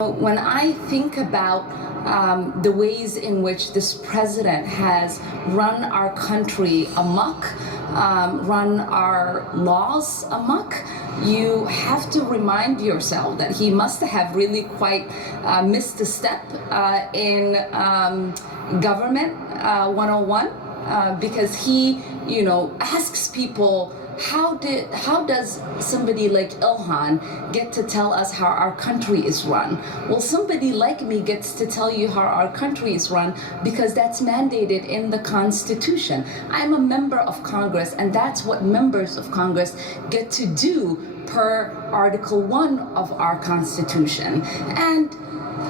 When I think about the ways in which this president has run our country amok, run our laws amok, you have to remind yourself that he must have really quite missed a step in government 101, because he, asks people, how does somebody like Ilhan get to tell us how our country is run? Well, somebody like me gets to tell you how our country is run because that's mandated in the Constitution. I'm a member of Congress, and that's what members of Congress get to do per Article 1 of our Constitution. And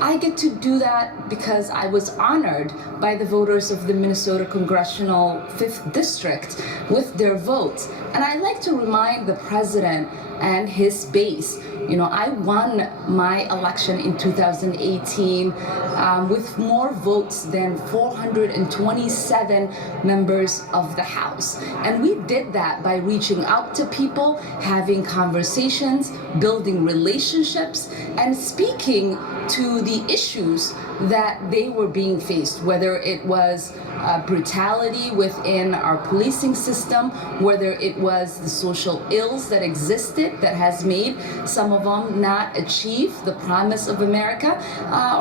I get to do that because I was honored by the voters of the Minnesota Congressional 5th District with their votes. And I like to remind the president and his base, I won my election in 2018 with more votes than 427 members of the House. And we did that by reaching out to people, having conversations, building relationships, and speaking to the issues that they were being faced, whether it was brutality within our policing system, whether it was the social ills that existed that has made some of them not achieve the promise of America,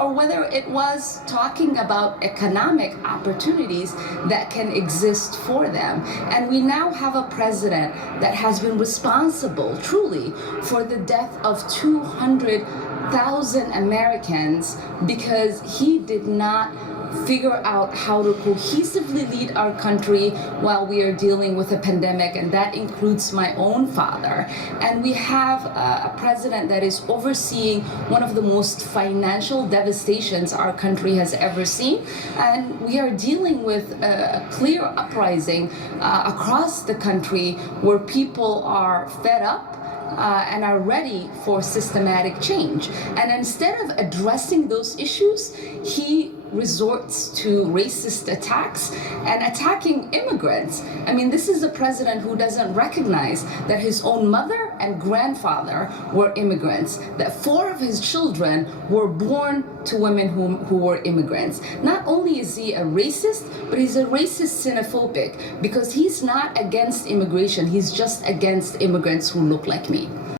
or whether it was talking about economic opportunities that can exist for them. And we now have a president that has been responsible, truly, for the death of 200,000 Americans because he did not figure out how to cohesively lead our country while we are dealing with a pandemic, and that includes my own father. And we have a president that is overseeing one of the most financial devastations our country has ever seen, and we are dealing with a clear uprising across the country where people are fed up and are ready for systematic change. And instead of addressing those issues, he resorts to racist attacks and attacking immigrants. I mean, this is a president who doesn't recognize that his own mother and grandfather were immigrants, that 4 of his children were born to women who were immigrants. Not only is he a racist, but he's a racist xenophobic because he's not against immigration, he's just against immigrants who look like me.